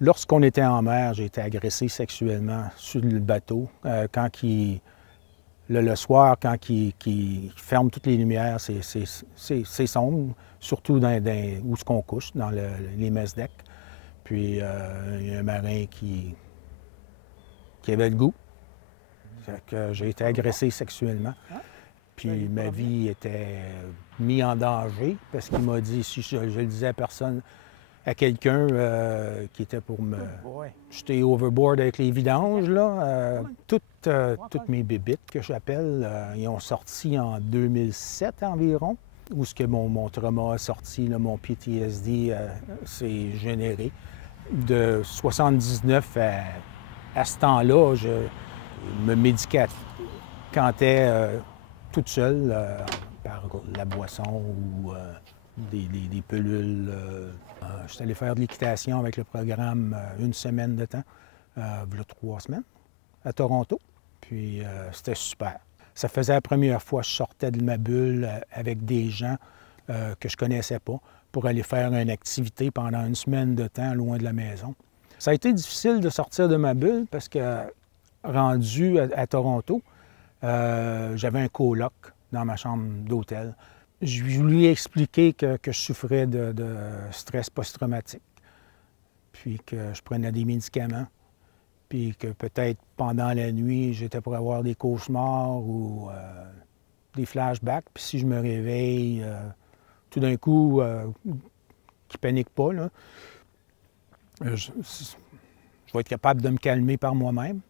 Lorsqu'on était en mer, j'ai été agressé sexuellement sur le bateau. Le soir, quand il ferme toutes les lumières, c'est sombre, surtout où ce qu'on couche, dans les mess-decks. Puis il y a un marin qui avait le goût. Fait que j'ai été agressé sexuellement. Puis ma vie était mise en danger parce qu'il m'a dit, si je le disais à quelqu'un qui était pour me jeter overboard avec les vidanges, là, toutes mes bébites que j'appelle, ils ont sorti en 2007 environ, où ce que mon trauma a sorti, là, mon PTSD s'est généré. De 79 à ce temps-là, je me médicatais toute seule par la boisson ou des pilules. Je suis allé faire de l'équitation avec le programme une semaine de temps, il y a 3 semaines, à Toronto. Puis c'était super. Ça faisait la première fois que je sortais de ma bulle avec des gens que je connaissais pas pour aller faire une activité pendant une semaine de temps loin de la maison. Ça a été difficile de sortir de ma bulle parce que rendu à Toronto, j'avais un coloc dans ma chambre d'hôtel. Je lui ai expliqué que je souffrais de stress post-traumatique, puis que je prenais des médicaments, puis que peut-être pendant la nuit, j'étais pour avoir des cauchemars ou des flashbacks. Puis si je me réveille, tout d'un coup, qui ne panique pas, là, je vais être capable de me calmer par moi-même.